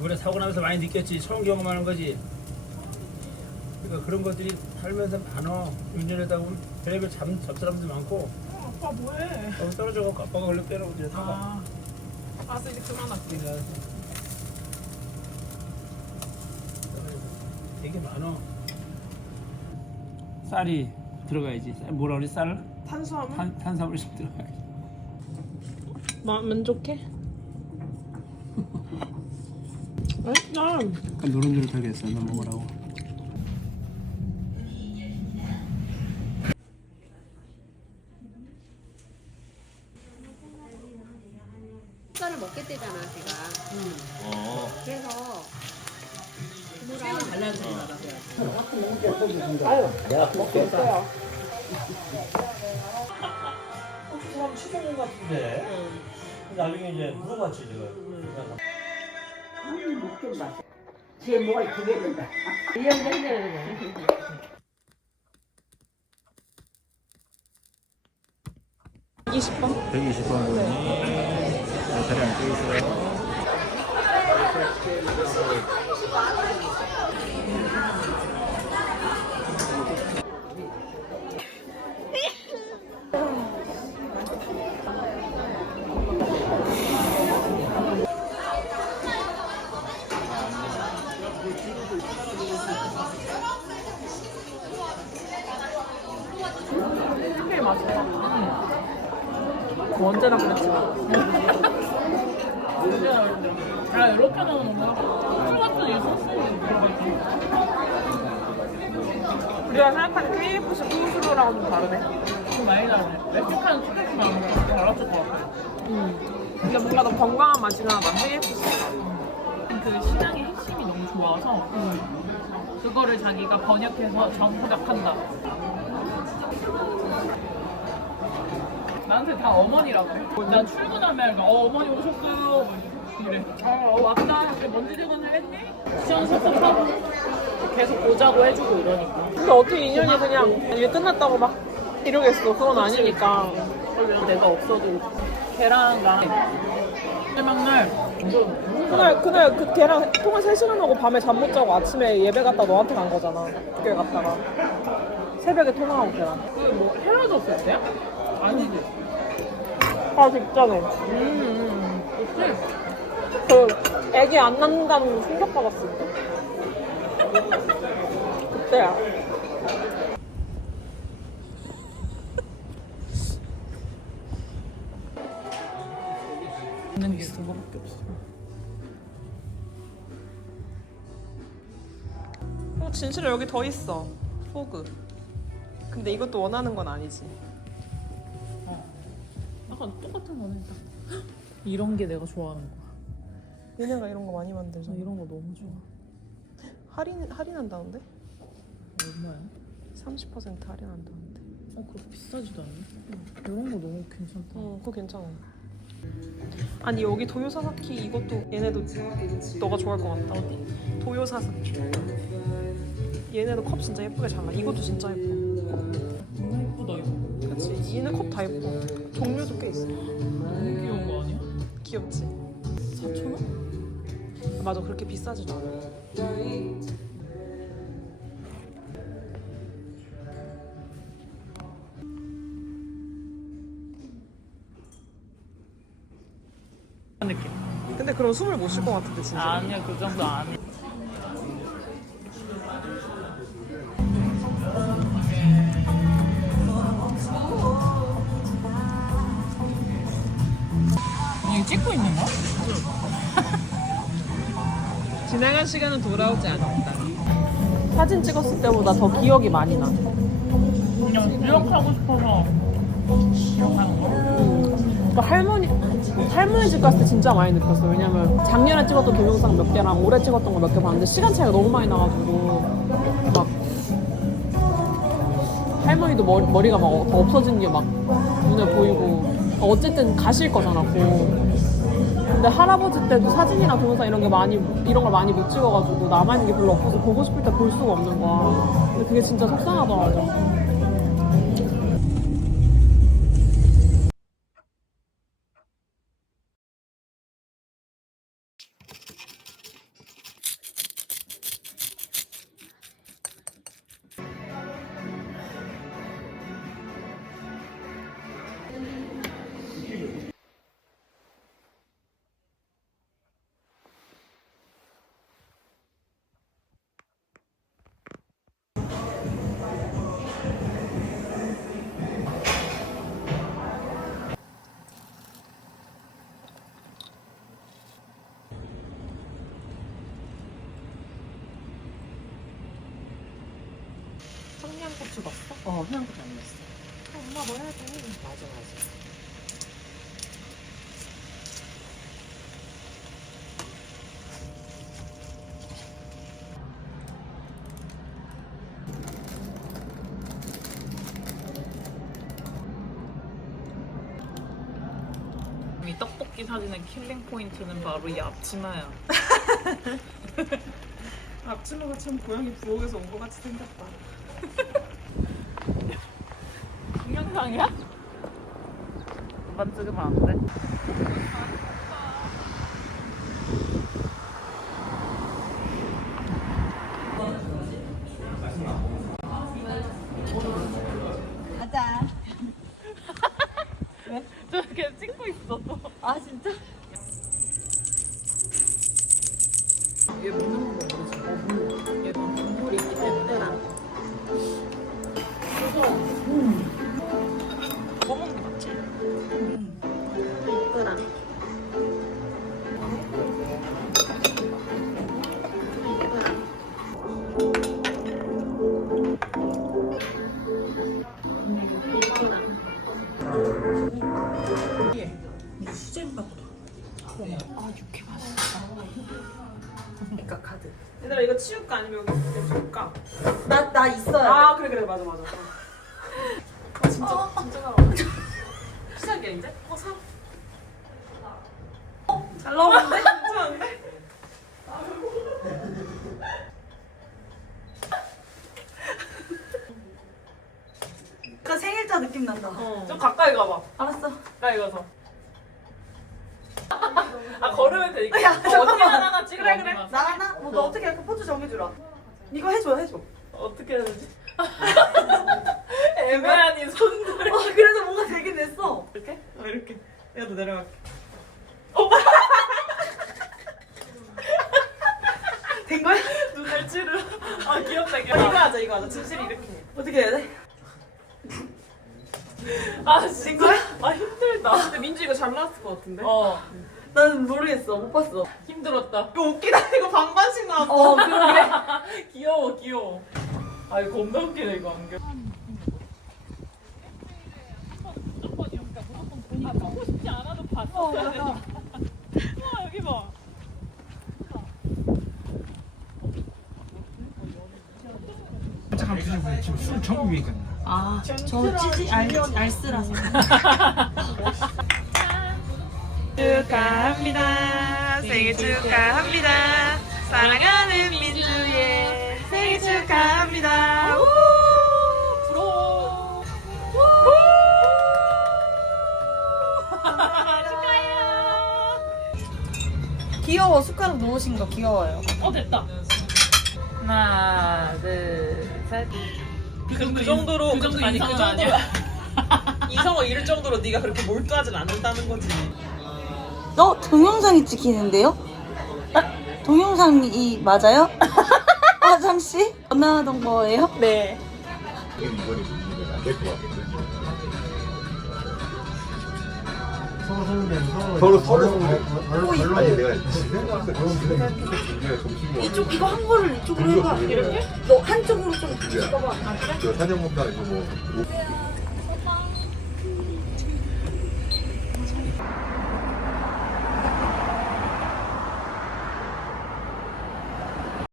이번에 사고 나면서 많이 느꼈지. 처음 경험하는 거지. 그러니까 그런 것들이 살면서 많어. 6년에다 보면 별의별 잡사람도 많고. 아빠 뭐해? 떨어져갖고 아빠가 얼른 빼라고 이제 사가. 알았어 이제 그만할게. 되게 많어. 쌀이 들어가야지. 뭐라 그래 쌀? 탄수화물? 탄수화물이 좀 들어가야지. 만족해? 맛있다. 약간 노릇노릇하게 했어. 너 먹으라고. 쌀을 먹겠대잖아 제가. 그래서 새우 발라주는 내가 먹겠어요. 그럼 치킨 같은데. 나중에 이제 물어봤지 지금. 목좀 봐. 제 목을 두개 된다. 이 형제 해내는 거야. 20번? 120번 분이 자리 앉아 있어요. 특별히 맛있다. 뭐 언제나 그랬지만. 언제나 그랬는데. 야, 이렇게 나오는 거야? 소스 같은 이 소스에 들어가 있어. 우리가 생각하는 KFC 코스로랑은 좀 다르네. 좀 많이 다르네. 멕시칸 치킨이랑 좀 달랐을 것 같아. 근데 뭔가 더 건강한 맛이 나나 봐, KFC가. 그 시장의 핵심이 너무 좋아서 그거를 자기가 번역해서 정포작한다. 나한테 다 어머니라고 해. 난 출근하면 어머니 오셨어요. 뭐 이래. 왔다. 그래 먼지 제거는 했니? 시원 섭섭하고 계속 보자고 해주고 이러니까. 근데 어떻게 인연이 그냥 이게 끝났다고 막 이러겠어. 그건 아니니까. 내가 없어도 걔랑 마지막날 그날 그 걔랑 통화 3시간 하고 밤에 잠 못 자고 아침에 예배 갔다 너한테 간 거잖아. 학교에 갔다가 새벽에 통화하고 걔랑. 그 뭐 헤어졌을 때야? 아니지. 아 직전에. 그치? 그 애기 안 낳는다는 거 충격받았을 때. 그때야. 있는 게 그거밖에 없어. 진실은 여기 더 있어. 포그. 근데 이것도 원하는 건 아니지. 약간 똑같은 거네. 이런 게 내가 좋아하는 거야. 얘네가 이런 거 많이 만들잖아. 이런 거 너무 좋아. 할인한다는데? 얼마야? 30% 할인한다는데. 그거 비싸지도 않네. 이런 거 너무 괜찮다. 그거 괜찮아. 아니 여기 도요사사키 이것도 얘네도 너가 좋아할 것 같다. 어디? 도요사사키. 얘네도 컵 진짜 예쁘게 잘 나. 이것도 진짜 예뻐. 너무 예쁘다 이거. 그치? 얘네 컵 다 예뻐. 종류도 꽤 있어. 너무 귀여운 거 아니야? 귀엽지? 4,000원? 맞아 그렇게 비싸지도 않아. 느낌. 근데 그럼 숨을 못 쉴 것 같은데 진짜. 아니야 그 정도 아니야. 이거 찍고 있는 거야? 지나간 시간은 돌아오지 않았다. 사진 찍었을 때보다 더 기억이 많이 나. 그냥 기억하고 싶어서 기억하는 거? 그러니까 할머니 집 갔을 때 진짜 많이 느꼈어. 왜냐면 작년에 찍었던 동영상 몇 개랑 올해 찍었던 거 몇 개 봤는데 시간 차이가 너무 많이 나가지고 막 할머니도 머리가 막 더 없어진 게 막 눈에 보이고 어쨌든 가실 거잖아 고. 근데 할아버지 때도 사진이나 동영상 이런 걸 많이 못 찍어가지고 남아있는 게 별로 없어서 보고 싶을 때 볼 수가 없는 거야. 근데 그게 진짜 속상하더라고. 향수 넣었어? 향수 안 넣었어. 엄마 넣어야 돼. 맞아 맞아. 이 떡볶이 사진의 킬링 포인트는 바로 이 앞치마야. 앞치마가 참 고양이 부엌에서 온 것 같이 생겼다. 동영상이야? 그만 찍으면 안 돼? 가자. 저렇게 찍고 있어. 아 진짜? 얘 먹는 거 모르지? 얘는 국물이 있기 때문에. 먹는 게 맞지? 이쁘다. 아 육회 맛있어. 그러니까 카드. 얘들아 이거 치울까 아니면 여기 줄까? 나 있어요. 아 그래 맞아. 아 진짜 잘 시작이야 이제? 사. 잘 나오는데? 괜찮은데? 아까 생일자 느낌 난다. 좀 가까이 가봐. 알았어. 가까이 가서. 아 걸으면 되니까. 야, 어떻게 잠깐만. 하나 찍어. 그래. 나나? 뭐 너 어떻게 할까? 포즈 정해주라. 이거 해줘. 어떻게 해야 되지? 애매한 이 손들. 그래도 뭔가 되긴 했어. 이렇게? 이렇게. 얘도 내려갈게. 된 거야? 눈을 찌르. 아 귀엽다. 이거 하자. 진실이 이렇게. 어떻게 해야 돼? 아 진짜? 아 힘들다. 근데 민주 이거 잘 나왔을 것 같은데? 나는 모르겠어. 못 봤어. 힘들었다. 이거 웃기다. 이거 반반씩 나왔어. 그러게. 귀여워. 아 이거 겁나 웃기네 이거 안경. 아 보고 싶지 않아도 봤었어야 돼. 와 여기 봐. 잠깐 드시고 지금 술 전부 위에 있거든요. 저 찌지 알쓰라서. 축하합니다. 생일 축하합니다. 사랑하는 민주의 생일 축하합니다. 부러워. 귀여워. 숟가락 놓으신 거 귀여워요. 됐다. 하나, 둘, 셋. 그 정도로 그 정도 아니 그 이상은 정도로 아니야. 이성을 잃을 정도로 네가 그렇게 몰두하진 않는다는 거지. 동영상이 찍히는데요? 동영상이 맞아요? 화장씨? 전화하던 거예요? 네. 이번에 문제가 안될 것 같은데. 서로 아니 내가 생각할 때 그런 점심 이쪽 이거 한 거를 이쪽으로 해봐. 이렇게? 너 한쪽으로 좀 저 사냥 먹다 이거 뭐